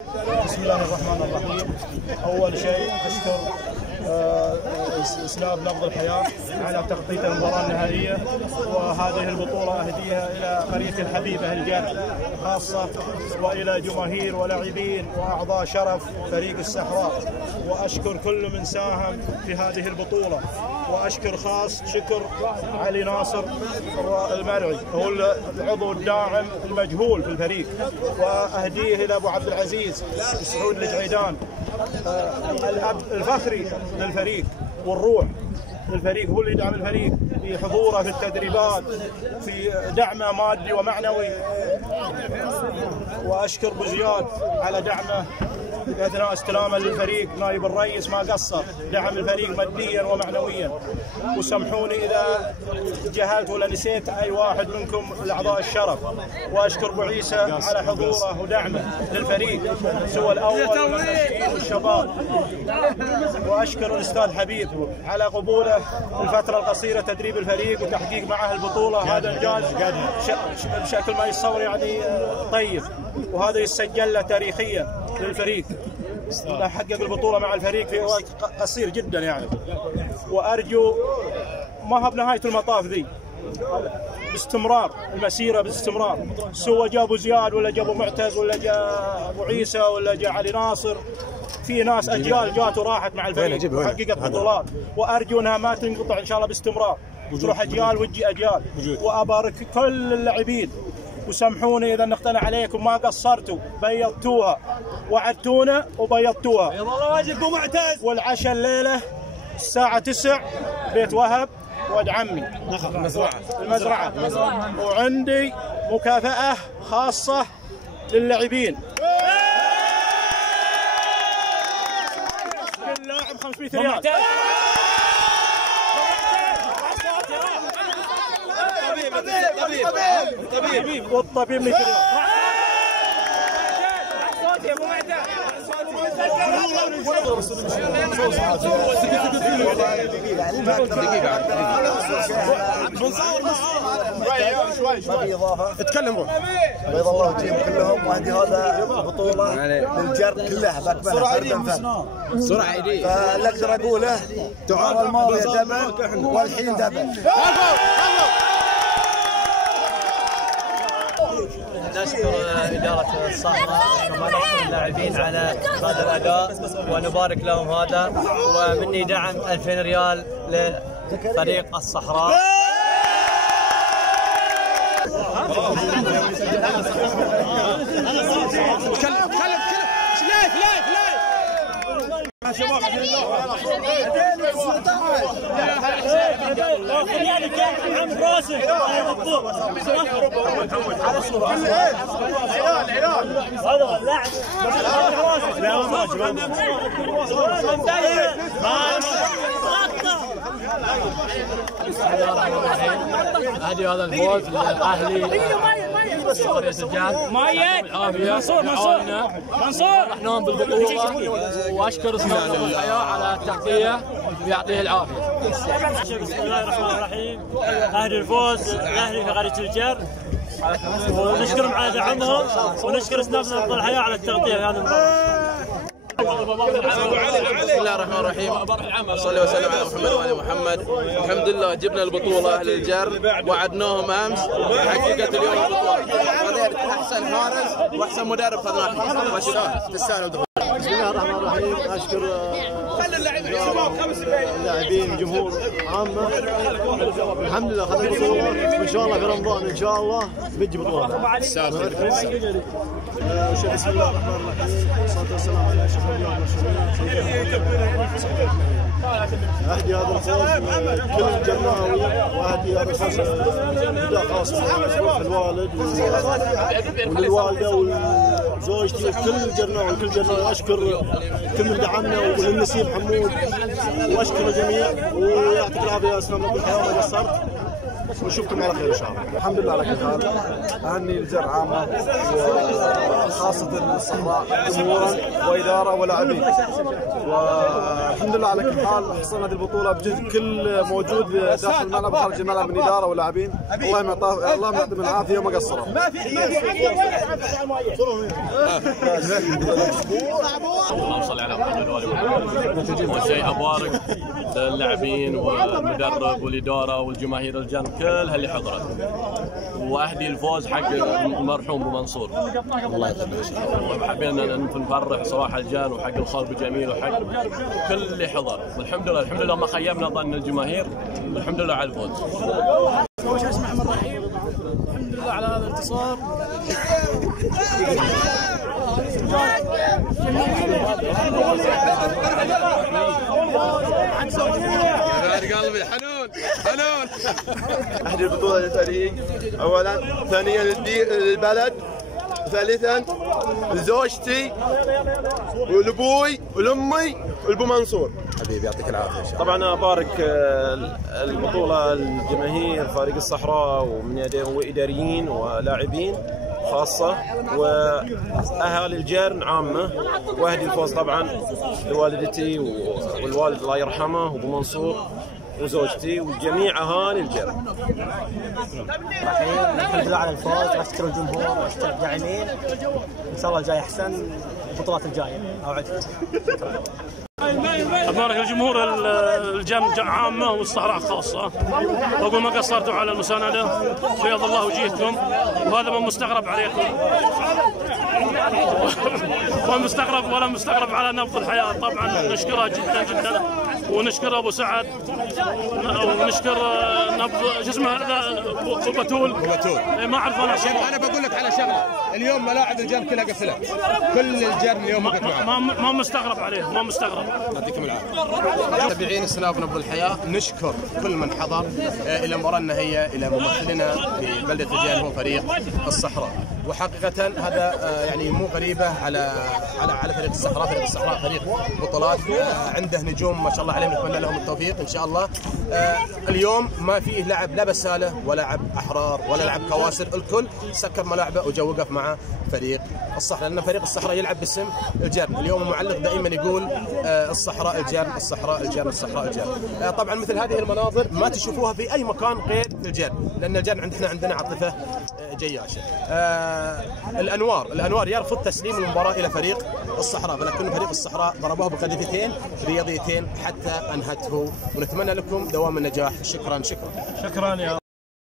بسم الله الرحمن الرحيم. أول شيء أشكر إسناد نبض الحياة على تغطية المباراة النهائية، وهذه البطولة أهديها إلى قرية الحبيبة الجر خاصة، وإلى جماهير ولاعبين وأعضاء شرف فريق الصحراء، وأشكر كل من ساهم في هذه البطولة، وأشكر خاص شكر علي ناصر المرعي، هو العضو الداعم المجهول في الفريق، وأهديه إلى أبو عبد العزيز سعود الجعيدان الأب الفخري للفريق والروح للفريق، هو اللي يدعم الفريق في حضوره في التدريبات، في دعمه مادي ومعنوي. واشكر ابو زياد على دعمه اثناء استلامه للفريق، نائب الرئيس ما قصر، دعم الفريق ماديا ومعنويا. وسامحوني اذا جهلت ولا نسيت اي واحد منكم الاعضاء الشرف. واشكر ابو عيسى على حضوره ودعمه للفريق سواء الاول والناشئين والشباب. واشكر الاستاذ حبيب على قبوله الفتره القصيره تدريب الفريق وتحقيق معه البطوله، هذا انجاز بشكل ما يتصور يعني طيب، وهذا يسجل له تاريخيا للفريق، حقق البطوله مع الفريق في وقت قصير جدا يعني. وارجو ما هي بنهايه المطاف ذي، باستمرار المسيره باستمرار، سواء جاء ابو زياد ولا جاء ابو معتز ولا جاء ابو عيسى ولا جاء علي ناصر، في ناس اجيال جات وراحت مع الفريق وحققت بطولات، وارجو انها ما تنقطع ان شاء الله باستمرار، تروح اجيال وتجي اجيال. وابارك كل اللاعبين، وسامحوني اذا نقتنع عليكم ما قصرتوا، بيضتوها، وعدتونا وبيضتوها. بيض الله واجبكم ابو معتز. والعشاء الليله الساعه 9 بيت وهب ولد عمي المزرعه، وعندي مكافاه خاصه للاعبين، كل لاعب 500 ريال. طبيب والطبيب 100 ريال. صوتي يا ابو معتز. اتكلم روح. بيض الله وجيهم كلهم، وعندي هذا بطولة للجر كلها بأكملها فردا فردا. سرعة ايديه. فاللي اقدر اقوله تعال الماضي دبل والحين دبل. نشكر إدارة الصحراء كما نشكر اللاعبين على هذا الأداء ونبارك لهم هذا، ومني دعم 2000 ريال لفريق الصحراء. هذه هذا الفوز لأهلي قرية الجر. منصور رحناهم بالبطولة، واشكر اسناد الحياة على التغطية ويعطيه العافية. بسم الله الرحمن الرحيم. أهل الفوز الأهلي في قرية الجر، ونشكرهم على دعمهم، ونشكر اسناد نبض الحياة على التغطية في هذه المباراة. بسم الله الرحمن الرحيم. صلى وسلم على محمد وآل محمد. الحمد لله جبنا البطولة أهل الجر، وعدناهم أمس حققت اليوم البطولة. أحسن حارس وأحسن مدرب خذناه، ما شاء الله تستاهلوا الدخول. بسم الله الرحمن الرحيم. اشكر اللاعبين جمهور عامه، الحمد لله اخذنا البطوله، وان شاء الله في رمضان ان شاء الله بتجي بطوله. بسم الله الرحمن الرحيم، والصلاه والسلام على اشرف الانبياء والمرسلين. اهدي هذا الفوز كل الجرناوي، واهدي هذا الفوز نداء خاص للوالد وللوالده وزوجتي وكل الجرناوي وكل جرناوي. اشكر كل من دعمنا، وللنسيب حمود، واشكر الجميع، ويعطيك العافيه يا اسلام، بالحياه ما قصرت. ونشوفكم على خير ان شاء الله. الحمد لله على كل حال، اهني الجر عامه وخاصه الصحراء جمهورا واداره ولاعبين، والحمد لله على كل حال حصلنا هذه البطوله بجهد كل موجود داخل الملعب وخارج الملعب من اداره ولاعبين. اللهم يعطيهم العافيه وما قصروا. اللهم صل على محمد وآل محمد. أول شيء أبارك للاعبين والمدرب والإدارة والجماهير الجن كلها اللي حضرت، وأهدي الفوز حق المرحوم أبو منصور. الله يخليك. حبينا نفرح صراحة الجن وحق الخالد جميل وحق كل اللي حضر، والحمد لله الحمد لله ما خيبنا ظن الجماهير، والحمد لله على الفوز. أول شيء بسم الله الرحمن الرحيم، الحمد لله على هذا الانتصار. قلبي حنون حنون. اهدي البطوله للفريق اولا، ثانيا للبلد، ثالثا لزوجتي ولابوي ولامي ولابو منصور. حبيبي يعطيك العافيه. طبعا ابارك البطوله الجماهير فريق الصحراء واداريين ولاعبين خاصه واهالي الجرن عامه، واهدي الفوز طبعا لوالدتي والوالد الله يرحمه وابو منصور وزوجتي وجميع اهالي الجرن. الحمد لله على الفوز، واشكر الجمهور واشكر الداعمين. ان شاء الله الجاي احسن، البطولات الجايه اوعدكم. أبارك الجمهور الجن عامة والصحراء خاصة، وأقول ما قصرتوا على المساندة، بيض الله وجيهكم، وهذا ما مستغرب عليكم ولا مستغرب على نبض الحياة. طبعا نشكرها جدا جدا، ونشكر أبو سعد، ونشكر نبض شو اسمه هذا أبو بتول. ما أعرف أنا بقول لك على شغلة، اليوم ملاعب الجن كلها قفلت، كل الجن اليوم وقت معاه. ما مستغرب عليه، ما مستغرب. يعطيكم العافيه. متابعين السناب نبض الحياه، نشكر كل من حضر الى مباراه النهائيه، الى ممثلنا في بلده الجن هو فريق الصحراء. وحقيقه هذا يعني مو غريبه على فريق الصحراء. فريق الصحراء فريق بطولات، عنده نجوم ما شاء الله عليهم، نتمنى لهم التوفيق ان شاء الله. اليوم ما فيه لعب لا بساله ولا لعب احرار ولا لعب كواسر، الكل سكر ملاعبه وجا وقف مع فريق الصحراء، لان فريق الصحراء يلعب باسم الجرن. اليوم المعلق دائما يقول الصحراء الجرن، الصحراء الجرن، الصحراء الجرن. طبعا مثل هذه المناظر ما تشوفوها في اي مكان غير في الجرن، لان الجرن عندنا عاطفه جياشه. الانوار يرفض تسليم المباراه الى فريق الصحراء، ولكن فريق الصحراء ضربوه بقذيفتين رياضيتين حتى انهته، ونتمنى لكم دوام النجاح. شكرا. شكرا يا